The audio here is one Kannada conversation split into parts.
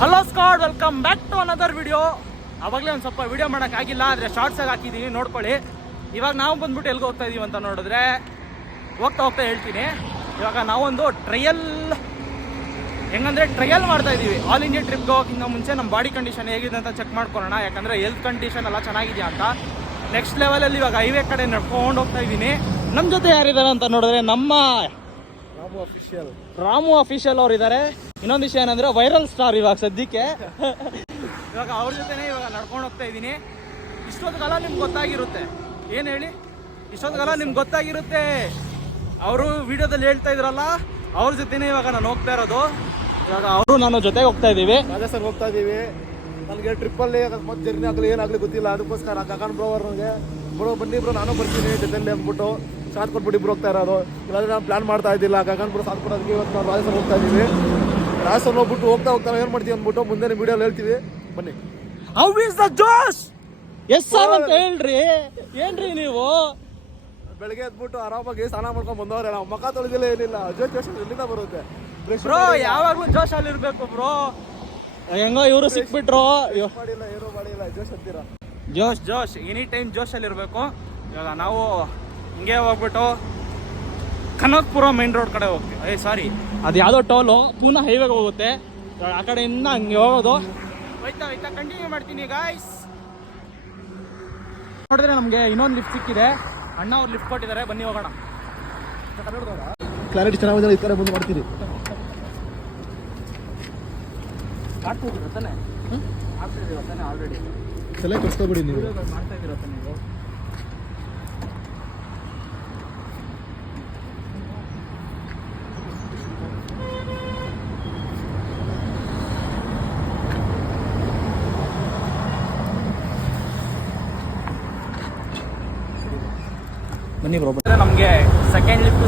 Hello squad, welcome back to another video. ಅವಾಗಲೇ ಒಂದು ಸ್ವಲ್ಪ ವಿಡಿಯೋ ಮಾಡೋಕ್ಕಾಗಿಲ್ಲ, ಆದರೆ ಶಾರ್ಟ್ಸಾಗಿ ಹಾಕಿದ್ದೀನಿ, ನೋಡ್ಕೊಳ್ಳಿ. ಇವಾಗ ನಾವು ಬಂದ್ಬಿಟ್ಟು ಎಲ್ಲಿಗೆ ಹೋಗ್ತಾ ಇದ್ದೀವಿ ಅಂತ ನೋಡಿದ್ರೆ, ಹೋಗ್ತಾ ಹೇಳ್ತೀನಿ. ಇವಾಗ ನಾವೊಂದು ಟ್ರಯಲ್ ಮಾಡ್ತಾ ಇದ್ದೀವಿ. ಆಲ್ ಇಂಡಿಯಾ ಟ್ರಿಪ್ಗೆ ಹೋಗೋಕ್ಕಿಂತ ಮುಂಚೆ ನಮ್ಮ ಬಾಡಿ ಕಂಡೀಷನ್ ಹೇಗಿದೆ ಅಂತ ಚೆಕ್ ಮಾಡ್ಕೊಳ್ಳೋಣ, ಯಾಕಂದರೆ ಹೆಲ್ತ್ ಕಂಡೀಷನ್ ಎಲ್ಲ ಚೆನ್ನಾಗಿದೆಯಾ ಅಂತ. ನೆಕ್ಸ್ಟ್ ಲೆವೆಲಲ್ಲಿ ಇವಾಗ ಹೈವೇ ಕಡೆ ನಡ್ಕೊಂಡು ಹೋಗ್ತಾ ಇದ್ದೀನಿ. ನಮ್ಮ ಜೊತೆ ಯಾರಿದ್ದಾರೆ ಅಂತ ನೋಡಿದ್ರೆ ನಮ್ಮ ರಾಮು ಅಫಿಷಿಯಲ್ ಅವ್ರು ಇದ್ದಾರೆ. ಇನ್ನೊಂದು ವಿಷಯ ಏನಂದ್ರೆ ವೈರಲ್ ಸ್ಟಾರ್ ಇವಾಗ ಸದ್ಯಕ್ಕೆ. ಇವಾಗ ಅವ್ರ ಜೊತೆನೇ ಇವಾಗ ನಡ್ಕೊಂಡು ಹೋಗ್ತಾ ಇದ್ದೀನಿ. ಇಷ್ಟೊತ್ತಿಗೆಲ್ಲ ನಿಮ್ಗೆ ಗೊತ್ತಾಗಿರುತ್ತೆ, ಏನು ಹೇಳಿ, ಇಷ್ಟೊತ್ತಿಗೆಲ್ಲ ನಿಮ್ಗೆ ಗೊತ್ತಾಗಿರುತ್ತೆ. ಅವರು ವಿಡಿಯೋದಲ್ಲಿ ಹೇಳ್ತಾ ಇದ್ರಲ್ಲ, ಅವ್ರ ಜೊತೆನೇ ಇವಾಗ ನಾನು ಹೋಗ್ತಾ ಇರೋದು. ಇವಾಗ ಅವರು ನಾನು ಜೊತೆಗೆ ಹೋಗ್ತಾ ಇದ್ದೀವಿ, ರಾಜಸ್ಥಾನ್ ಹೋಗ್ತಾ ಇದ್ದೀವಿ. ನನಗೆ ಟ್ರಿಪ್ಪಲ್ಲಿ ಅಕಸ್ಮಾತ್ ಜರ್ನಿ ಆಗಲಿ ಏನಾಗಲಿ ಗೊತ್ತಿಲ್ಲ, ಅದಕ್ಕೋಸ್ಕರ ಗಗನ್ ಬ್ರೋ ಅವ್ರಿಗೆ ಬ್ರೋ ಬನ್ನಿ ಬ್ರೋ ನಾನು ಬರ್ತೀನಿ ಜೊತೆಯಲ್ಲಿ ಅಂದ್ಬಿಟ್ಟು ಸಾಥ್ ಕೊಟ್ಬಿಟ್ಟು ಇಬ್ರು ಹೋಗ್ತಾ ಇರೋದು. ಇಲ್ಲಾಂದ್ರೆ ನಾನು ಪ್ಲಾನ್ ಮಾಡ್ತಾ ಇದ್ದಿಲ್ಲ, ಗಗನ್ ಬ್ರೋ ಸಾಥ್ ಕೊಡೋದಕ್ಕೆ ಇವತ್ತು ನಾವು ರಾಜಸ್ಥಾನ್ ಹೋಗ್ತಾ ಇದ್ದೀವಿ. ರಾಜಸ್ಥಾನ್ ಹೋಗ್ಬಿಟ್ಟು ಹೋಗ್ತಾ ಏನು ಮಾಡ್ತೀವಿ ಅಂದ್ಬಿಟ್ಟು ಮುಂದೆ ವಿಡಿಯೋಲಿ ಹೇಳ್ತೀವಿ, ಬನ್ನಿ. How is the Josh? Yes sir ಅಂತ ಹೇಳ್ರಿ, ಏನ್ರಿ ನೀವು? ಬೆಳಗ್ಗೆ ಎದ್ಬಿಟ್ಟು ಆರಾಮಾಗಿ ಸ್ನಾನ ಮಾಡ್ಕೊಂಡು ಬಂದವ್ರೆ, ನಾವು ಮಕ್ಕ ತೊಳೆದಿಲ್ಲ, ಏನಿಲ್ಲ. ಜೋಶ್ ಎಲ್ಲಿಂದ ಬರುತ್ತೆ ಬ್ರೋ? ಯಾವಾಗ್ಲೂ ಜೋಶ್ ಅಲ್ಲಿ ಇರ್ಬೇಕು ಬ್ರೋ. ಹೆಂಗೋ ಇವರು ಸಿಕ್ಬಿಟ್ರು, ಮಾಡಿಲ್ಲ ಏನೂ ಮಾಡಿಲ್ಲ, ಜೋಶ್ ಅಂತೀರಾ? ಜೋಶ್ ಎನಿ ಟೈಮ್ ಜೋಶ್ ಅಲ್ಲಿ ಇರಬೇಕು. ಇವಾಗ ನಾವು ಹಿಂಗೆ ಹೋಗ್ಬಿಟ್ಟು ಕನಕ್ಪುರ ಮೈನ್ ರೋಡ್ ಕಡೆ ಹೋಗ್ತೀವಿ. ಸಾರಿ, ಅದು ಯಾವುದೋ ಟೋಲು ಪೂನಾ ಹೈವೇಗೆ ಹೋಗುತ್ತೆ. ಆ ಕಡೆಯಿಂದ ಹಂಗೆ ಹೋಗೋದು. ಹೋಯ್ತಾ ಕಂಟಿನ್ಯೂ ಮಾಡ್ತೀನಿ ಗಾಯ್ಸ್. ನೋಡಿದ್ರೆ ನಮಗೆ ಇನ್ನೊಂದು ಲಿಫ್ಟ್ ಸಿಕ್ಕಿದೆ, ಅಣ್ಣ ಅವ್ರು ಲಿಫ್ಟ್ ಕೊಟ್ಟಿದ್ದಾರೆ, ಬನ್ನಿ ಹೋಗೋಣ. ಕ್ಲಾರಿಟಿ ಚೆನ್ನಾಗಿದೆ, ಈ ಕಡೆ ಮುಂದೆ ಮಾಡ್ತೀರಿ. ಆಗ್ತಿದ್ದೀರ ತಾನೆ? ಆಗ್ತಿದ್ದೀರ ತಾನೆ? ಆಲ್ರೆಡಿ ತಲೆ ಕಟ್ಸ್ಕೊಬಿಡಿ, ನೀವು ಮಾಡ್ತಾ ಇದ್ದೀರ ತಾನೆ ನೀವು? ಬನ್ನಿ ಬ್ರೋ. ನಮಗೆ ಸೆಕೆಂಡ್ ಲಿಫ್ಟ್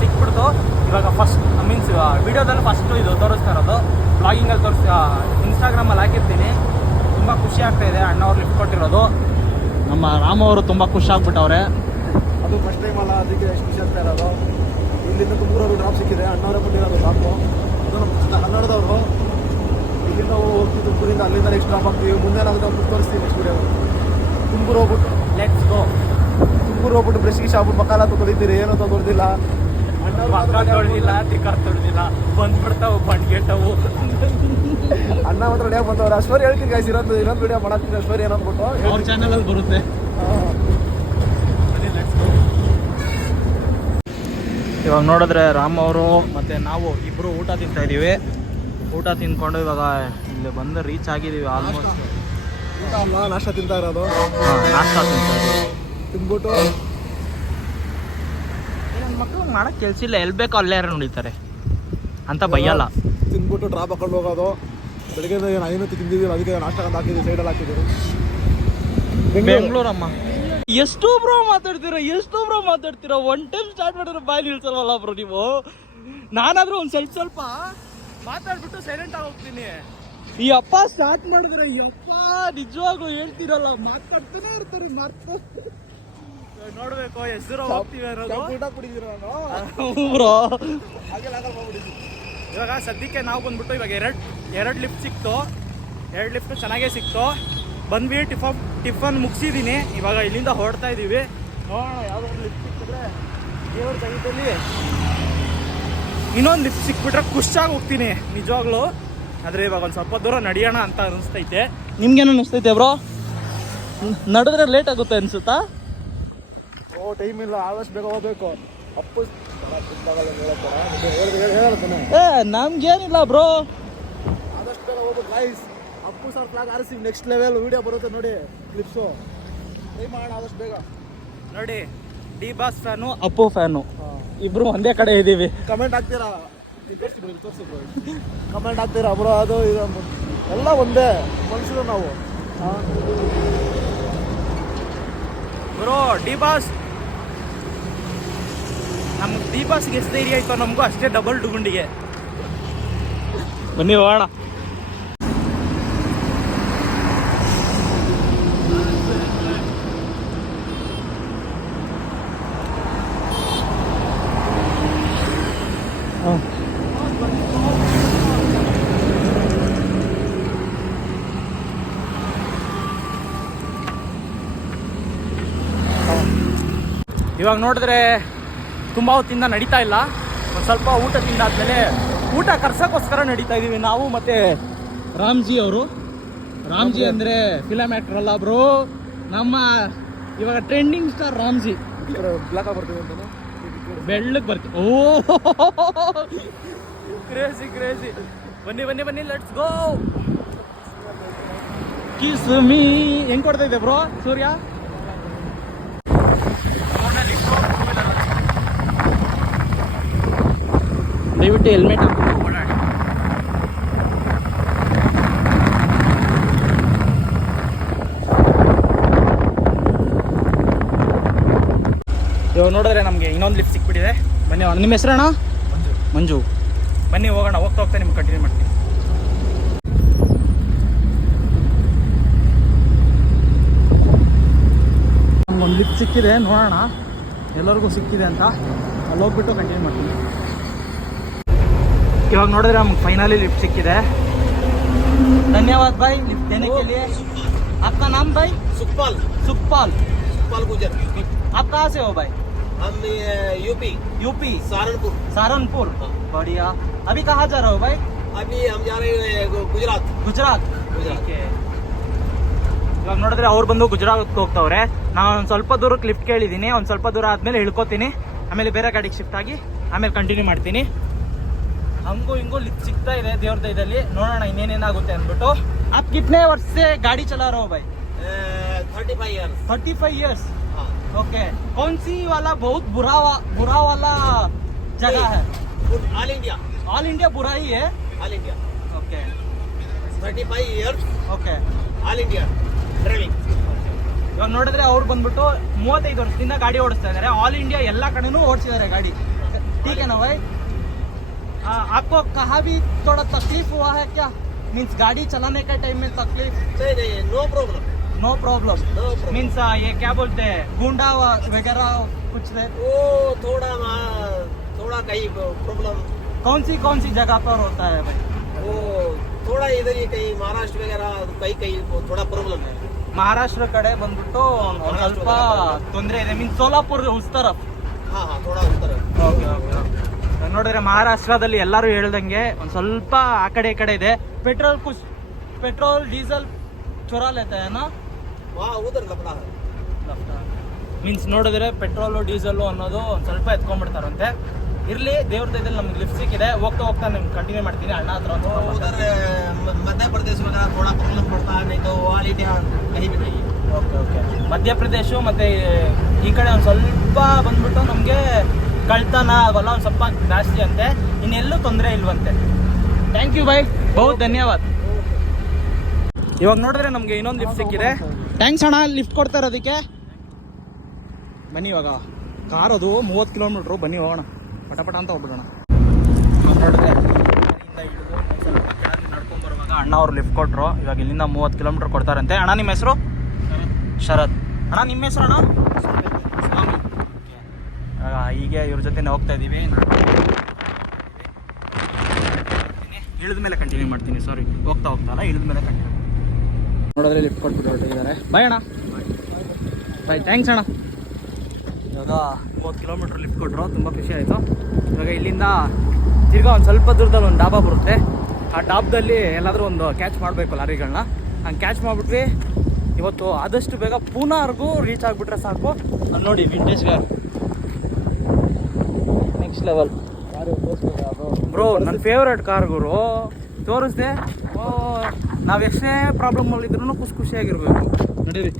ಸಿಕ್ಬಿಡ್ತು. ಇವಾಗ ಫಸ್ಟ್ ಮೀನ್ಸ್ ವಿಡಿಯೋದಲ್ಲಿ ಫಸ್ಟು ಇದು ತೋರಿಸ್ತಾ ಇರೋದು, ಬ್ಲಾಗಿಂಗಲ್ಲಿ ಇನ್ಸ್ಟಾಗ್ರಾಮಲ್ಲಿ ಹಾಕಿರ್ತೀನಿ. ತುಂಬ ಖುಷಿ ಆಗ್ತಾ ಇದೆ ಅಣ್ಣವ್ರು ಲಿಫ್ಟ್ ಕೊಟ್ಟಿರೋದು. ನಮ್ಮ ರಾಮವರು ತುಂಬ ಖುಷಿ ಆಗ್ಬಿಟ್ಟವ್ರೆ. ಅದು ಫಸ್ಟ್ ಟೈಮ್ ಅಲ್ಲ, ಅದಕ್ಕೆ ಎಷ್ಟು ಖುಷಿ ಆಗ್ತಾ ಇರೋದು. ಇಲ್ಲಿಂದ ತುಮಕೂರವ್ರು ಡ್ರಾಪ್ ಸಿಕ್ಕಿದೆ, ಅಣ್ಣವರೇ ಕೊಟ್ಟಿರೋದು ಡ್ರಾಪು. ಅದು ನಮ್ಮ ಕನ್ನಡದವರು. ಇಲ್ಲಿಂದ ಹೋಗ್ತೀವಿ ತುಮಕೂರಿಂದ, ಅಲ್ಲಿಂದ ನೆಕ್ಸ್ಟ್ ಡ್ರಾಪ್ ಆಗ್ತೀವಿ. ಮುಂದೆ ನಾವು ತೋರಿಸ್ತೀವಿ ನೆಕ್ಸ್ಟ್ ವಿಡಿಯೋ. ತುಮಕೂರು ಹೋಗ್ಬಿಟ್ಟು ಲೆಟ್ಸ್ ಗೋ. ತುಮಕೂರು ಹೋಗ್ಬಿಟ್ಟು ಬ್ರಷ್ಗೆ ಶಾಪು ಮಕಾಲ ತೊಳಿತೀರಿ, ಏನೋ ತೊಗೊಳ್ದಿಲ್ಲ, ತೊಳೆದಿಲ್ಲ, ತಿಕ್ಕ ತೊಳೆದಿಲ್ಲ, ಬಂದ್ಬಿಡ್ತಾವು ಬಣ್ಗೆಟ್ಟವು. ಅಣ್ಣ ಮಾತ್ರ ರೆಡಿಯಾಗಿ ಬಂದವ್ರು. ಅಶ್ವರಿ ಹೇಳ್ತೀನಿ ಗಾಯ್ಸ್, ಇನ್ನೊಂದು ವಿಡಿಯೋ ಮಾಡಾಕ್ತೀನಿ ಅಶ್ವರಿ ಏನಂದ್ಬಿಟ್ಟು ಅವ್ರ ಚಾನಲಲ್ಲಿ ಬರುತ್ತೆ. ಇವಾಗ ನೋಡಿದ್ರೆ ರಾಮ್ ಅವರು ಮತ್ತು ನಾವು ಇಬ್ಬರು ಊಟ ತಿಂತಾ ಇದ್ದೀವಿ. ಊಟ ತಿಂದ್ಕೊಂಡು ಇವಾಗ ಇಲ್ಲಿ ಬಂದು ರೀಚ್ ಆಗಿದ್ದೀವಿ. ಆಲ್ಮೋಸ್ಟ್ ಊಟ ಅಲ್ಲ, ನಾಷ್ಟ ತಿಂತಾ ಇರೋದು. ನಾಷ್ಟ ತಿಂತಾ ಇದ್ದೀವಿ. ತಿಂದ್ಬಿಟ್ಟು ನನ್ನ ಮಕ್ಕಳು ಮಾಡೋಕ್ಕೆ ಕೆಲಸ ಇಲ್ಲ, ಎಲ್ಲಿ ಬೇಕೋ ಅಲ್ಲೇ ನೋಡಿತಾರೆ ಅಂತ ಬೈಯಲ್ಲ. ತಿಂದ್ಬಿಟ್ಟು ಡ್ರಾಪ್ ಹಾಕೊಂಡು ಹೋಗೋದು. ಬೆಳಗ್ಗೆ ಏನು ಐನೂತ್ತು ತಿಂದಿದ್ದೀವಿ, ಅದಕ್ಕೆ ನಾಷ್ಟ ಅಂತ ಹಾಕಿದ್ದೀವಿ, ಸೈಡಲ್ಲಿ ಹಾಕಿದ್ದೀವಿ. ಬೆಂಗಳೂರಮ್ಮ. ಎಷ್ಟು ಬ್ರೋ ಮಾತಾಡ್ತೀರಾ? ಒನ್ ಟೈಮ್ ಸ್ಟಾರ್ಟ್ ಮಾಡಿದ್ರೆ ಬಾಯಿ ನಿಲ್ಸಲ್ವಲ್ಲ ಬ್ರೋ ನೀವು? ನಾನಾದ್ರೂ ಒಂದು ಸ್ವಲ್ಪ ಮಾತಾಡ್ಬಿಟ್ಟು ಸೈಲೆಂಟ್ ಆಗಿ ಹೋಗ್ತೀನಿ. ಈ ಅಪ್ಪ ಸ್ಟಾರ್ಟ್ ಮಾಡಿದ್ರೆ ಯಪ್ಪ ನಿಜವಾಗ್ಲೂ ಹೇಳ್ತೀರಲ್ಲ, ಮಾತಾಡ್ತಾನೆ ಇರ್ತಾರೆ. ನೋಡ್ಬೇಕು ಹೆಸರು ಹೋಗ್ತೀವಿ ಅನ್ನೋದು. ಇವಾಗ ಸದ್ಯಕ್ಕೆ ನಾವು ಬಂದ್ಬಿಟ್ಟು ಇವಾಗ ಎರಡು ಲಿಫ್ಟ್ ಸಿಕ್ತು. ಎರಡು ಲಿಫ್ಟ್ ಚೆನ್ನಾಗೇ ಸಿಕ್ತು. ಬಂದ್ವಿ, ಟಿಫನ್ ಮುಗಿಸಿದ್ದೀನಿ. ಇವಾಗ ಇಲ್ಲಿಂದ ಹೊರಡ್ತಾ ಇದ್ದೀವಿ. ನೋಡೋಣ ಯಾವುದೋ ಒಂದು ಲಿಫ್ಟ್ ಸಿಕ್ಕಿದ್ರೆ ದೇವ್ರ ದಯದಲ್ಲಿ ಇನ್ನೊಂದು ಲಿಫ್ಟ್ ಸಿಕ್ಬಿಟ್ರೆ ಖುಷಿಯಾಗಿ ಹೋಗ್ತೀನಿ ನಿಜವಾಗ್ಲೂ. ಆದರೆ ಇವಾಗ ಒಂದು ಸ್ವಲ್ಪ ದೂರ ನಡೆಯೋಣ ಅಂತ ಅನಿಸ್ತೈತೆ. ನಿಮ್ಗೇನು ಅನಿಸ್ತೈತೆ ಬ್ರೋ? ನಡೆದ್ರೆ ಲೇಟ್ ಆಗುತ್ತೆ ಅನಿಸುತ್ತಾ? ಟೈಮ್ ಇಲ್ಲ, ಆದಷ್ಟು ಬೇಗ ಹೋಗ್ಬೇಕು. ಅಪ್ಪು ನಮ್ಗೇನಿಲ್ಲ ಬ್ರೋ, ಆದಷ್ಟು ಬೇಗ ಹೋಗ್ಬೇಕು ಗೈಸ್. ಅಪ್ಪು ಸರ್ ಫ್ಲಾಗ್ ಆರಿಸಿ ನೆಕ್ಸ್ಟ್ ಲೆವೆಲ್ ವಿಡಿಯೋ ಬರುತ್ತೆ ನೋಡಿ, ಕ್ಲಿಪ್ಸು. ಟ್ರೈ ಮಾಡೋಣ ಆದಷ್ಟು ಬೇಗ. ನೋಡಿ, D boss fan, Appu fan, ಇಬ್ರು ಒಂದೇ ಕಡೆ ಇದ್ದೀವಿ. ಕಮೆಂಟ್ ಹಾಕ್ತೀರಾ? ಕಮೆಂಟ್ ಹಾಕ್ತೀರಾ ಬ್ರೋ? ಅದು ಇದು ಎಲ್ಲ ಒಂದೇ ಮನುಷ್ಯರು ನಾವು. ಬ್ರೋ ಡಿ ಬಾಸ್, ನಮ್ಗೆ ಡಿ ಬಾಸ್ಗೆ ಎಷ್ಟು ಧೈರ್ಯ ಆಯ್ತು ನಮಗೂ ಅಷ್ಟೇ ಡಬಲ್ ಡುಗುಂಡಿಗೆ. ಬನ್ನಿ ಹೋಗೋಣ. ಇವಾಗ ನೋಡಿದ್ರೆ ತುಂಬ ಹೊತ್ತಿಂದ ನಡೀತಾ ಇಲ್ಲ. ಒಂದು ಸ್ವಲ್ಪ ಊಟ ತಿಂದಾದ್ಮೇಲೆ ಊಟ ಕರ್ಸೋಕ್ಕೋಸ್ಕರ ನಡೀತಾ ಇದ್ದೀವಿ ನಾವು ಮತ್ತು ರಾಮ್ಜಿ ಅವರು. ರಾಮ್ಜಿ ಅಂದರೆ ಫಿಲಮ್ ಆ್ಯಕ್ಟರ್ ಅಲ್ಲ ಬ್ರೋ, ನಮ್ಮ ಇವಾಗ ಟ್ರೆಂಡಿಂಗ್ ಸ್ಟಾರ್ ರಾಮ್ಜಿ. ಬ್ಲಾಕ್ ಬರ್ತೀವಿ ಅಂತಾನೆ ಬೆಳ್ಳಕ್ಕೆ ಬರ್ತೀವಿ. ಓ ಕ್ರೇಜಿ ಕ್ರೇಜಿ. ಬನ್ನಿ ಬನ್ನಿ ಬನ್ನಿ, ಲೆಟ್ಸ್ ಗೋ. ಕಿಸ್ ಮೀ ಹೆಂಗ್ ಕೊಡ್ತಾ ಇದೆ ಬ್ರೋ ಸೂರ್ಯ? ದಯವಿಟ್ಟು ಹೆಲ್ಮೆಟ್ ಹಾಕೊಂಡು ಓಡಾಡಿ. ಇವಾಗ ನೋಡಿದ್ರೆ ನಮಗೆ ಇನ್ನೊಂದು ಲಿಫ್ಟ್ ಸಿಕ್ಬಿಟ್ಟಿದೆ. ಬನ್ನಿ ಅಣ್ಣ, ನಿಮ್ಮ ಹೆಸರಣ್ಣ? ಮಂಜು. ಬನ್ನಿ ಹೋಗೋಣ, ಹೋಗ್ತಾ ಹೋಗ್ತಾ ನಿಮ್ಗೆ ಕಂಟಿನ್ಯೂ ಮಾಡ್ತೀನಿ. ನಮ್ಗೊಂದು ಲಿಫ್ಟ್ ಸಿಕ್ಕಿದೆ, ನೋಡೋಣ ಎಲ್ಲರಿಗೂ ಸಿಕ್ಕಿದೆ ಅಂತ. ಅಲ್ಲಿ ಹೋಗ್ಬಿಟ್ಟು ಕಂಟಿನ್ಯೂ ಮಾಡ್ತೀನಿ. ಇವಾಗ ನೋಡಿದ್ರೆ ನಮ್ಗೆ ಫೈನಲಿ ಲಿಫ್ಟ್ ಸಿಕ್ಕಿದೆ. ಧನ್ಯವಾದ भाई लिफ्ट देने के लिए. आपका नाम भाई? सुखपाल सुखपाल. सुखपाल गुजर. आप कहाँ से हो भाई? हम यूपी सहारनपुर. सहारनपुर. बढ़िया. अभी कहाँ जा रहे हो भाई? अभी हम जा रहे हैं गुजरात. ಗುಜರಾತ್. ಇವಾಗ ನೋಡಿದ್ರೆ ಅವ್ರು ಬಂದು ಗುಜರಾತ್ ಹೋಗ್ತವ್ರೆ. ನಾನು ಒಂದು ಸ್ವಲ್ಪ ದೂರಕ್ಕೆ ಲಿಫ್ಟ್ ಕೇಳಿದ್ದೀನಿ. ಒಂದು ಸ್ವಲ್ಪ ದೂರ ಆದ್ಮೇಲೆ ಇಳ್ಕೊತೀನಿ, ಆಮೇಲೆ ಬೇರೆ ಗಾಡಿಗೆ ಶಿಫ್ಟ್ ಆಗಿ ಆಮೇಲೆ ಕಂಟಿನ್ಯೂ ಮಾಡ್ತೀನಿ. ಹಂಗೂ ಹಿಂಗೂ ಲಿಫ್ಟ್ ಸಿಗ್ತಾ ಇದೆ ದೇವ್ರ ದಯದಲ್ಲಿ. ನೋಡೋಣ ಇನ್ನೇನೇನಾಗುತ್ತೆ ಅಂದ್ಬಿಟ್ಟು. आप कितने वर्ष से गाड़ी चला रहे हो भाई? 35 years. 35 years. हाँ. ओके. कौन सी वाला बहुत बुरा वाला जगह है? All India. ऑल इंडिया बुरा ही है. All India. Okay 35 years. Okay. All India driving. ಇವಾಗ ನೋಡಿದ್ರೆ ಅವ್ರು ಬಂದ್ಬಿಟ್ಟು 35 ವರ್ಷದಿಂದ ಗಾಡಿ ಓಡಿಸ್ತಾ ಇದ್ದಾರೆ. ಆಲ್ ಇಂಡಿಯಾ ಎಲ್ಲ ಕಡೆನೂ ಓಡಿಸಿದ್ದಾರೆ ಗಾಡಿ. ठीक है ना भाई? आपको कहाँ भी थोड़ा तकलीफ हुआ है क्या? मीन्स गाड़ी चलाने के टाइम में तकलीफ? नहीं, no problem. No problem. No problem. Means ये क्या बोलते हैं, गुंडा वगैरह कुछ है? वो थोड़ा कहीं प्रॉब्लम. कौन सी जगह पर होता है भाई? वो थोड़ा इधर ही कहीं महाराष्ट्र वगैरह कहीं थोड़ा प्रॉब्लम है. ಮಹಾರಾಷ್ಟ್ರ ಕಡೆ ಬಂದ್ಬಿಟ್ಟು ಒಂದ್ ಸ್ವಲ್ಪ ತೊಂದರೆ ಇದೆ. ಮೀನ್ಸ್ ಸೋಲಾಪುರ್ ಉಸ್ ತರಫ್. हाँ थोड़ा उधर है. Okay okay okay. ನೋಡಿದ್ರೆ ಮಹಾರಾಷ್ಟ್ರದಲ್ಲಿ ಎಲ್ಲರೂ ಹೇಳ್ದಂಗೆ ಒಂದು ಸ್ವಲ್ಪ ಆ ಕಡೆ ಈ ಕಡೆ ಇದೆ. ಪೆಟ್ರೋಲ್ ಡೀಸೆಲ್ ಚೊರಾ ಲೇತಾ ಏನೋ. वहाँ उधर लपड़ा है. ಮೀನ್ಸ್ ನೋಡಿದ್ರೆ ಪೆಟ್ರೋಲು ಡೀಸೆಲ್ಲು ಅನ್ನೋದು ಒಂದು ಸ್ವಲ್ಪ ಎತ್ಕೊಂಡ್ಬಿಡ್ತಾರಂತೆ. ಇರಲಿ, ದೇವ್ರ ದಯದಲ್ಲಿ ನಮ್ಗೆ ಲಿಫ್ಟ್ ಸಿಕ್ಕಿದೆ. ಹೋಗ್ತಾ ಹೋಗ್ತಾ ನಿಮ್ಗೆ ಕಂಟಿನ್ಯೂ ಮಾಡ್ತೀನಿ. ಅಣ್ಣ ಹತ್ರ ಒಂದು उधर मध्य प्रदेश वगैरह थोड़ा प्रॉब्लम पड़ता है, नहीं तो ऑल इंडिया कहीं भी नहीं है. Okay okay. ಮಧ್ಯಪ್ರದೇಶ ಮತ್ತು ಈ ಕಡೆ ಒಂದು ಸ್ವಲ್ಪ ಬಂದ್ಬಿಟ್ಟು ನಮಗೆ ಕಳ್ತನ ಅವೆಲ್ಲ ಒಂದು ಸ್ವಲ್ಪ ಜಾಸ್ತಿ ಅಂತೆ. ಇನ್ನೆಲ್ಲೂ ತೊಂದರೆ ಇಲ್ವಂತೆ. ಥ್ಯಾಂಕ್ ಯು ಬೈ, ಬಹುತ್ ಧನ್ಯವಾದ. ಇವಾಗ ನೋಡಿದ್ರೆ ನಮಗೆ ಇನ್ನೊಂದು ಲಿಫ್ಟ್ ಸಿಕ್ಕಿದೆ. ಥ್ಯಾಂಕ್ಸ್ ಅಣ್ಣ ಲಿಫ್ಟ್ ಕೊಡ್ತಾ ಇರೋದಕ್ಕೆ. ಬನ್ನಿ, ಇವಾಗ ಕಾರ್ ಅದು 30 ಕಿಲೋಮೀಟ್ರು. ಬನ್ನಿ ಹೋಗೋಣ, ಪಟಪಟ ಅಂತ ಹೋಗ್ಬಿಡೋಣ. ನೋಡಿದ್ರೆ ಇಲ್ಲಿಂದ ಇಳಿದು ಸ್ವಲ್ಪ ಕೆಳಗೆ ನಡ್ಕೊಂಡು ಬರುವಾಗ ಅಣ್ಣ ಅವ್ರು ಲಿಫ್ಟ್ ಕೊಟ್ಟರು. ಇವಾಗ ಇಲ್ಲಿಂದ 30 ಕಿಲೋಮೀಟ್ರ್ ಕೊಡ್ತಾರಂತೆ. ಅಣ್ಣ ನಿಮ್ಮ ಹೆಸರು? ಶರತ್. ಅಣ್ಣ ನಿಮ್ಮ ಹೆಸರು ಅಣ್ಣ? ಸ್ವಾಮಿ. ಹೀಗೆ ಇವ್ರ ಜೊತೆ ಹೋಗ್ತಾ ಇದ್ದೀವಿ. ಇಳಿದ ಮೇಲೆ ಕಂಟಿನ್ಯೂ ಮಾಡ್ತೀನಿ. ಸಾರಿ, ಹೋಗ್ತಾ ಅಲ್ಲ, ಇಳಿದ ಮೇಲೆ ಕಂಟಿನ್ಯೂ. ನೋಡಿದ್ರೆ ಲಿಫ್ಟ್ ಕೊಟ್ಬಿಟ್ಟು ಹೊರಟಿದ್ದಾರೆ. ಬಾಯ್ ಅಣ್ಣ. ಬಾಯ್, ಥ್ಯಾಂಕ್ಸ್ ಅಣ್ಣ. ಇವಾಗ 30 ಕಿಲೋಮೀಟ್ರ್ ಲಿಫ್ಟ್ ಕೊಟ್ಟರು, ತುಂಬ ಖುಷಿ ಆಯಿತು. ಇವಾಗ ಇಲ್ಲಿಂದ ತಿರ್ಗಾ ಒಂದು ಸ್ವಲ್ಪ ದೂರದಲ್ಲಿ ಒಂದು ಡಾಬಾ ಬರುತ್ತೆ. ಆ ಡಾಬ್ದಲ್ಲಿ ಎಲ್ಲಾದರೂ ಒಂದು ಕ್ಯಾಚ್ ಮಾಡಬೇಕು ಲಾರಿಗಳನ್ನ. ಹಂಗೆ ಕ್ಯಾಚ್ ಮಾಡಿಬಿಟ್ವಿ ಇವತ್ತು. ಆದಷ್ಟು ಬೇಗ ಪೂನಾವರೆಗೂ ರೀಚ್ ಆಗಿಬಿಟ್ರೆ ಸಾಕು. ನೋಡಿ vintage car next level bro. ನನ್ನ ಫೇವ್ರೇಟ್ ಕಾರ್ ಗುರು. ತೋರಿಸ್ದೆ. ನಾವು ಎಷ್ಟೇ ಪ್ರಾಬ್ಲಮಲ್ಲಿದ್ರೂ ಖುಷಿಯಾಗಿರ್ಬೇಕು. ನಡೀರಿ.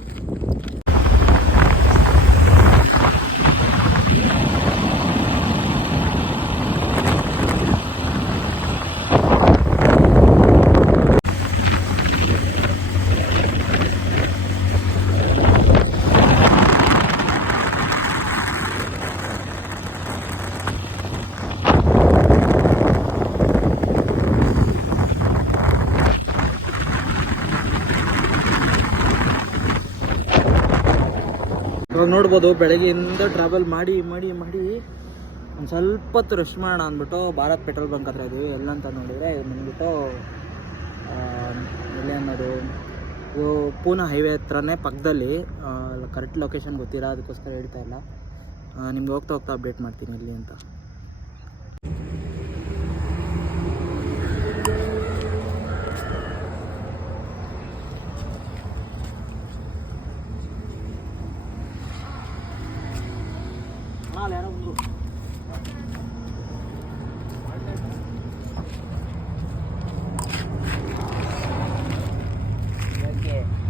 ಇವಾಗ ನೋಡ್ಬೋದು, ಬೆಳಗ್ಗೆಯಿಂದ ಟ್ರಾವೆಲ್ ಮಾಡಿ ಮಾಡಿ ಮಾಡಿ ಒಂದು ಸ್ವಲ್ಪ ಹೊತ್ತು ರೆಸ್ಟ್ ಮಾಡೋಣ ಅಂದ್ಬಿಟ್ಟು ಭಾರತ್ ಪೆಟ್ರೋಲ್ ಬಂಕ್ ಹತ್ರ ಇದ್ದೀವಿ. ಎಲ್ಲಂತ ನೋಡಿದರೆ ಇದು ಬಂದ್ಬಿಟ್ಟು ಎಲ್ಲಿ ಅನ್ನೋದು, ಇದು ಪೂನಾ ಹೈವೇ ಹತ್ರನೇ ಪಕ್ಕದಲ್ಲಿ. ಕರೆಕ್ಟ್ ಲೊಕೇಶನ್ ಗೊತ್ತಿಲ್ಲ, ಅದಕ್ಕೋಸ್ಕರ ಹೇಳ್ತಾ ಇಲ್ಲ. ನಿಮ್ಗೆ ಹೋಗ್ತಾ ಹೋಗ್ತಾ ಅಪ್ಡೇಟ್ ಮಾಡ್ತೀನಿ ಎಲ್ಲಿ ಅಂತ.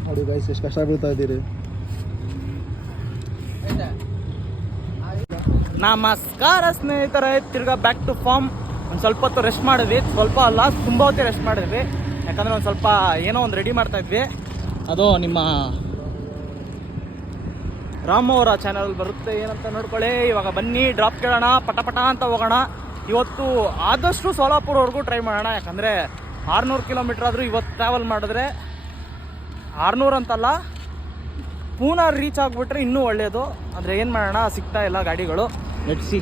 ನೋಡಿ ಗೈಸ್ ಎಷ್ಟು ಕಷ್ಟ ಬೀಳ್ತಾ ಇದ್ದೀರಿ. ನಮಸ್ಕಾರ ಸ್ನೇಹಿತರೆ, ತಿರ್ಗಾ ಬ್ಯಾಕ್ ಟು ಫಾರ್ಮ್. ಒಂದು ಸ್ವಲ್ಪ ಹೊತ್ತು ರೆಸ್ಟ್ ಮಾಡಿದ್ವಿ, ಸ್ವಲ್ಪ ಅಲ್ಲ ತುಂಬ ಹೊತ್ತೇ ರೆಸ್ಟ್ ಮಾಡಿದ್ವಿ. ಯಾಕಂದರೆ ಒಂದು ಸ್ವಲ್ಪ ಏನೋ ಒಂದು ರೆಡಿ ಮಾಡ್ತಾ ಇದ್ವಿ. ಅದು ನಿಮ್ಮ ರಾಮ್ ಅವರ ಚಾನಲ್ ಬರುತ್ತೆ, ಏನಂತ ನೋಡ್ಕೊಳ್ಳಿ. ಇವಾಗ ಬನ್ನಿ ಡ್ರಾಪ್ ಕೇಳೋಣ, ಪಟ ಅಂತ ಹೋಗೋಣ. ಇವತ್ತು ಆದಷ್ಟು ಸೋಲಾಪುರವರೆಗೂ ಟ್ರೈ ಮಾಡೋಣ. ಯಾಕಂದರೆ 600 ಕಿಲೋಮೀಟ್ರ್ ಆದರೂ ಇವತ್ತು ಟ್ರಾವೆಲ್ ಮಾಡಿದ್ರೆ 600 ಅಂತಲ್ಲ, ಪೂನಾ ರೀಚ್ ಆಗಿಬಿಟ್ರೆ ಇನ್ನೂ ಒಳ್ಳೆಯದು. ಆದರೆ ಏನು ಮಾಡೋಣ, ಸಿಗ್ತಾ ಇಲ್ಲ ಗಾಡಿಗಳು. Let's see.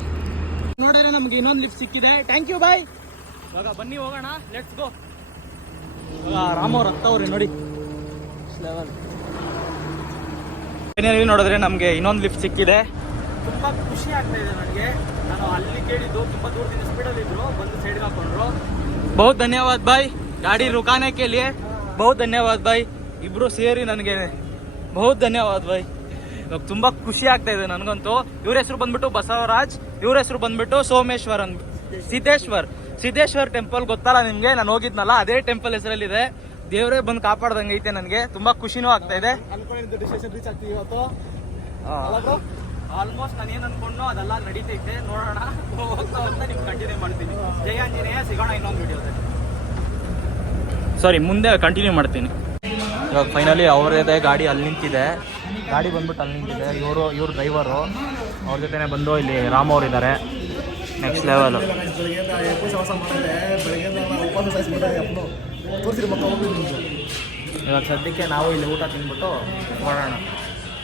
ನೋಡಿದ್ರೆ ನಮಗೆ ಇನ್ನೊಂದು ಲಿಫ್ಟ್ ಸಿಕ್ಕಿದೆ. Thank you boy. ಇವಾಗ ಬನ್ನಿ ಹೋಗೋಣ, ಲೆಟ್ಸ್ ಗೋ. ಇವಾಗ ರಾಮ್ ಅವ್ರು ಹತ್ತವ್ರೆ ನೋಡಿ ಲೆವೆಲ್. ಏನೇನು ನೋಡಿದ್ರೆ ನಮಗೆ ಇನ್ನೊಂದು ಲಿಫ್ಟ್ ಸಿಕ್ಕಿದೆ. ತುಂಬ ಖುಷಿ ಆಗ್ತಾ ಇದೆ ನನಗೆ. ನಾನು ಅಲ್ಲಿ ಕೇಳಿದ್ದು ತುಂಬ ದೂರದಿಂದ ಸ್ಪೀಡಲ್ಲಿದ್ದರು, ಬಂದು ಸೈಡ್ಗೆ ಹಾಕೊಂಡ್ರು. ಬಹುತ್ ಧನ್ಯವಾದ ಬಾಯ್, ಗಾಡಿ ರುಕಾನೆ ಕೆ ಲಿಯೆ ಬಹುತ್ ಧನ್ಯವಾದ ಬಾಯ್. ಇಬ್ರು ಸೇರಿ ನನಗೆ ಬಹುತ್ ಧನ್ಯವಾದ ಬಾಯ್. ಇವಾಗ ತುಂಬ ಖುಷಿ ಆಗ್ತಾ ಇದೆ ನನಗಂತೂ. ಇವ್ರ ಹೆಸರು ಬಂದ್ಬಿಟ್ಟು ಬಸವರಾಜ್, ಇವ್ರ ಹೆಸರು ಬಂದ್ಬಿಟ್ಟು ಸೋಮೇಶ್ವರ್ ಸಿದ್ದೇಶ್ವರ್ ಟೆಂಪಲ್. ಗೊತ್ತಲ್ಲ ನಿಮಗೆ, ನಾನು ಹೋಗಿದ್ನಲ್ಲ ಅದೇ ಟೆಂಪಲ್ ಹೆಸರಲ್ಲಿದೆ. ದೇವರೇ ಬಂದು ಕಾಪಾಡ್ದಂಗೆ ಐತೆ ನನಗೆ. ತುಂಬ ಖುಷಿನೂ ಆಗ್ತಾ ಇದೆ. ರೀಚ್ ಆಗ್ತೀವಿ ಇವತ್ತು. ಆಲ್ಮೋಸ್ಟ್ ನಾನು ಏನು ಅನ್ಕೊಂಡು ಅದೆಲ್ಲ ನಡೀತೈತೆ, ನೋಡೋಣ. ಹೋಗ್ತಾ ಹೋಗ್ತಾ ನಿಮ್ಗೆ ಕಂಟಿನ್ಯೂ ಮಾಡ್ತೀನಿ. ಜಯ ಆಂಜನೇಯ, ಸಿಗೋಣ ಇನ್ನೊಂದು ವಿಡಿಯೋದಲ್ಲಿ. ಸಾರಿ, ಮುಂದೆ ಕಂಟಿನ್ಯೂ ಮಾಡ್ತೀನಿ. ಇವಾಗ ಫೈನಲಿ ಅವರದೇ ಗಾಡಿ ಅಲ್ಲಿ ನಿಂತಿದೆ. ಗಾಡಿ ಬಂದ್ಬಿಟ್ಟು ಅಲ್ಲಿ ನಿಂತಿದೆ. ಇವ್ರ ಡ್ರೈವರು, ಅವ್ರ ಜೊತೆನೇ ಬಂದು ಇಲ್ಲಿ ರಾಮ್ ಅವ್ರು ಇದ್ದಾರೆ. Next level. ಇವಾಗ ಸದ್ಯಕ್ಕೆ ನಾವು ಇಲ್ಲಿ ಊಟ ತಿಂದ್ಬಿಟ್ಟು ಮಾಡೋಣ.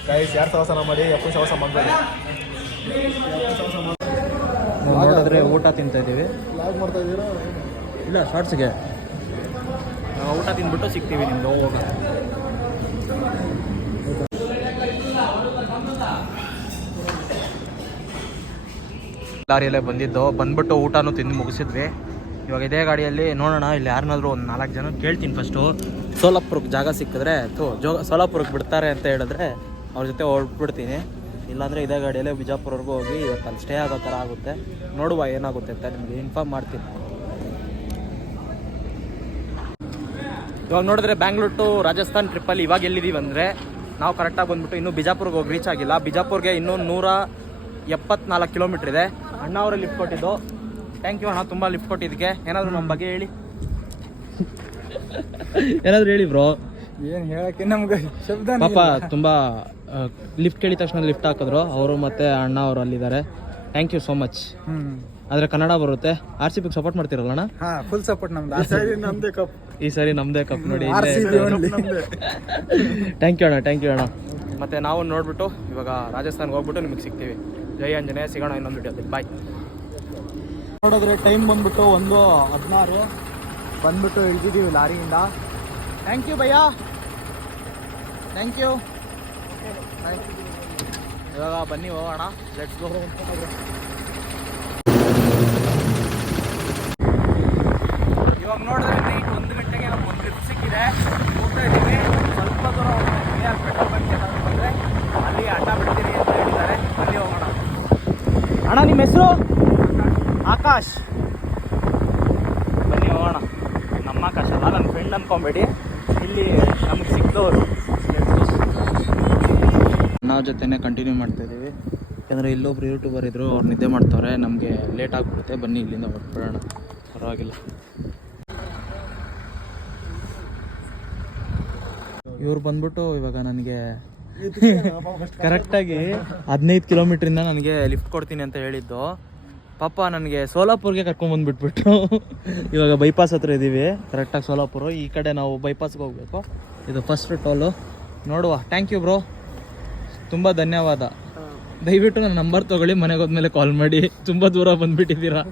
ಗೈಸ್ ಯಾರು ಸವಾಸನ ಮಾಡಿ ಅಪ್ಪನ ಸವಾಸ ಮಾಡಬೇಡಿ. ನೋಡಿದ್ರೆ ಊಟ ತಿಂತಾ ಇದ್ದೀವಿ. ಲಾಗ್ ಮಾಡ್ತಾ ಇದ್ದೀರಾ? ಇಲ್ಲ, ಶಾರ್ಟ್ಸ್ಗೆ. ಊಟ ತಿಂದ್ಬಿಟ್ಟು ಸಿಗ್ತೀವಿ ನಿಮ್ಗೆ ಹೋಗ. ಲಾರಿಯಲ್ಲೇ ಬಂದ್ಬಿಟ್ಟು ಊಟನೂ ತಿಂದು ಮುಗಿಸಿದ್ವಿ. ಇವಾಗ ಇದೇ ಗಾಡಿಯಲ್ಲಿ ನೋಡೋಣ, ಇಲ್ಲಿ ಯಾರನ್ನಾದ್ರೂ ಒಂದು 4 ಜನ ಕೇಳ್ತೀನಿ ಫಸ್ಟು. ಸೋಲಾಪುರಕ್ಕೆ ಜಾಗ ಸಿಕ್ಕಿದ್ರೆ ಸೋಲಾಪುರಕ್ಕೆ ಬಿಡ್ತಾರೆ ಅಂತ ಹೇಳಿದ್ರೆ ಅವ್ರ ಜೊತೆ ಹೊರಟ್ಬಿಡ್ತೀನಿ. ಇಲ್ಲಾಂದರೆ ಇದೇ ಗಾಡಿಯಲ್ಲೇ ಬಿಜಾಪುರವರೆಗೂ ಹೋಗಿ ಇವತ್ತು ಅಲ್ಲಿ ಸ್ಟೇ ಆಗೋ ಥರ ಆಗುತ್ತೆ. ನೋಡುವ ಏನಾಗುತ್ತೆ ಅಂತ ನಿಮಗೆ ಇನ್ಫಾರ್ಮ್ ಮಾಡ್ತೀನಿ. ಇವಾಗ ನೋಡಿದ್ರೆ ಬ್ಯಾಂಗ್ಳೂರ್ ಟು ರಾಜಸ್ಥಾನ್ ಟ್ರಿಪ್ಪಲ್ಲಿ ಇವಾಗ ಎಲ್ಲಿದ್ದೀವಿ ಅಂದರೆ, ನಾವು ಕರೆಕ್ಟಾಗಿ ಬಂದ್ಬಿಟ್ಟು ಇನ್ನೂ ಬಿಜಾಪುರ್ಗೆ ಹೋಗಿ ರೀಚ್ ಆಗಿಲ್ಲ. ಬಿಜಾಪುರ್ಗೆ ಇನ್ನೂ 174 ಕಿಲೋಮೀಟ್ರ್ ಇದೆ. ಅಣ್ಣ ಅವರೇ ಲಿಫ್ಟ್ ಕೊಟ್ಟಿದ್ದು. ಥ್ಯಾಂಕ್ ಯು ಅಣ್ಣ, ತುಂಬ ಲಿಫ್ಟ್ ಕೊಟ್ಟಿದ್ದಕ್ಕೆ. ಏನಾದರೂ ನಮ್ಮ ಬಗ್ಗೆ ಹೇಳಿ, ಏನಾದರೂ ಹೇಳಿ ಬ್ರೋ. ಏನು ಹೇಳಕ್ಕೆ ನಮ್ಗೆ ಶಬ್ದ. ಪಾಪ ತುಂಬ ಲಿಫ್ಟ್ ಕೇಳಿದ ತಕ್ಷಣ ಲಿಫ್ಟ್ ಹಾಕಿದ್ರು ಅವರು, ಮತ್ತು ಅಣ್ಣ ಅವರು ಅಲ್ಲಿದ್ದಾರೆ. Thank you so much. ಆದರೆ ಕನ್ನಡ ಬರುತ್ತೆ. RCBಗೆ ಸಪೋರ್ಟ್ ಮಾಡ್ತಿರಲ್ಲ ಅಣ್ಣ? ಹಾಂ, ಫುಲ್ ಸಪೋರ್ಟ್ ನಮ್ದು. ನಮ್ಮದೇ ಕಪ್ ಈ ಸರಿ ನಮ್ಮದೇ ಕಪ್ ನೋಡಿ. ಥ್ಯಾಂಕ್ ಯು ಅಣ್ಣ. ಮತ್ತು ನಾವು ನೋಡಿಬಿಟ್ಟು ಇವಾಗ ರಾಜಸ್ಥಾನ್ಗೆ ಹೋಗ್ಬಿಟ್ಟು ನಿಮಗೆ ಸಿಗ್ತೀವಿ. ಜೈ ಆಂಜನೇಯ, ಸಿಗೋಣ ಇನ್ನೊಂದು ವಿಡಿಯೋದಲ್ಲಿ. ಬಾಯ್. ನೋಡಿದ್ರೆ ಟೈಮ್ ಬಂದ್ಬಿಟ್ಟು 1:16 ಬಂದ್ಬಿಟ್ಟು ಇಳಿದಿದ್ದೀವಿ ಲಾರಿಯಿಂದ. ಥ್ಯಾಂಕ್ ಯು ಭಯ್ಯ, ಥ್ಯಾಂಕ್ ಯು. ಇವಾಗ ಬನ್ನಿ ಹೋಗೋಣ, ಲೆಟ್ಸ್ ಗೋ. ಇವಾಗ ನೋಡಿದ್ರೆ ನೈಟ್ 1 ಗಂಟೆಗೆ ನಮ್ಗೆ ಒಂದು ಟ್ರಿಪ್ ಸಿಕ್ಕಿದೆ. ಹೋಗ್ತಾ ಇದ್ದೀವಿ. ಸ್ವಲ್ಪ ದೂರ ನಿಯರ್ ಪೆಟ್ರೋಲ್ ಬಂಕ್ ಏನಾದರೂ ಬಂದರೆ ಅಲ್ಲಿ ಅಡ್ಡ ಬಿಡ್ತೀರಿ ಅಂತ ಹೇಳಿದ್ದಾರೆ. ಅಲ್ಲಿ ಹೋಗೋಣ. ಅಣ್ಣ ನಿಮ್ಮ ಹೆಸರು? ಆಕಾಶ್. ಬನ್ನಿ ಹೋಗೋಣ. ನಮ್ಮ ಆಕಾಶ್ ಅಲ್ಲ, ನನ್ನ ಫ್ರೆಂಡ್ ಅಂದ್ಕೊಂಬೇಡಿ. ಇಲ್ಲಿ ನಮ್ಗೆ ಸಿಕ್ತವರು. ನಾವು ಜೊತೆನೇ ಕಂಟಿನ್ಯೂ ಮಾಡ್ತಾಯಿದ್ದೀವಿ. ಯಾಕಂದರೆ ಇಲ್ಲೊಬ್ರು ಯೂಟ್ಯೂಬರ್ ಇದ್ದರು, ಅವ್ರು ನಿದ್ದೆ ಮಾಡ್ತವ್ರೆ. ನಮಗೆ ಲೇಟ್ ಆಗಿಬಿಡುತ್ತೆ. ಬನ್ನಿ ಇಲ್ಲಿಂದ ಹೊರಟ್ಬಿಡೋಣ, ಪರವಾಗಿಲ್ಲ. ಇವ್ರು ಬಂದ್ಬಿಟ್ಟು ಇವಾಗ ನನಗೆ ಕರೆಕ್ಟಾಗಿ 15 ಕಿಲೋಮೀಟ್ರಿಂದ ನನಗೆ ಲಿಫ್ಟ್ ಕೊಡ್ತೀನಿ ಅಂತ ಹೇಳಿದ್ದು. ಪಾಪ ನನಗೆ ಸೋಲಾಪುರ್ಗೆ ಕರ್ಕೊಂಬಂದುಬಿಟ್ಬಿಟ್ರು. ಇವಾಗ ಬೈಪಾಸ್ ಹತ್ರ ಇದ್ದೀವಿ, ಕರೆಕ್ಟಾಗಿ ಸೋಲಾಪುರ. ಈ ಕಡೆ ನಾವು ಬೈಪಾಸ್ಗೆ ಹೋಗಬೇಕು. ಇದು ಫಸ್ಟ್ ಟೋಲು. ನೋಡುವ. ಥ್ಯಾಂಕ್ ಯು ಬ್ರೋ, ತುಂಬ ಧನ್ಯವಾದ. ದಯವಿಟ್ಟು ನನ್ನ ನಂಬರ್ ತೊಗೊಳ್ಳಿ, ಮನೆಗೆ ಹೋದ್ಮೇಲೆ ಕಾಲ್ ಮಾಡಿ. ತುಂಬ ದೂರ ಬಂದುಬಿಟ್ಟಿದ್ದೀರಾ.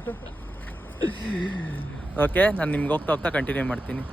ಓಕೆ, ನಾನು ನಿಮ್ಗೆ ಹೋಗ್ತಾ ಕಂಟಿನ್ಯೂ ಮಾಡ್ತೀನಿ.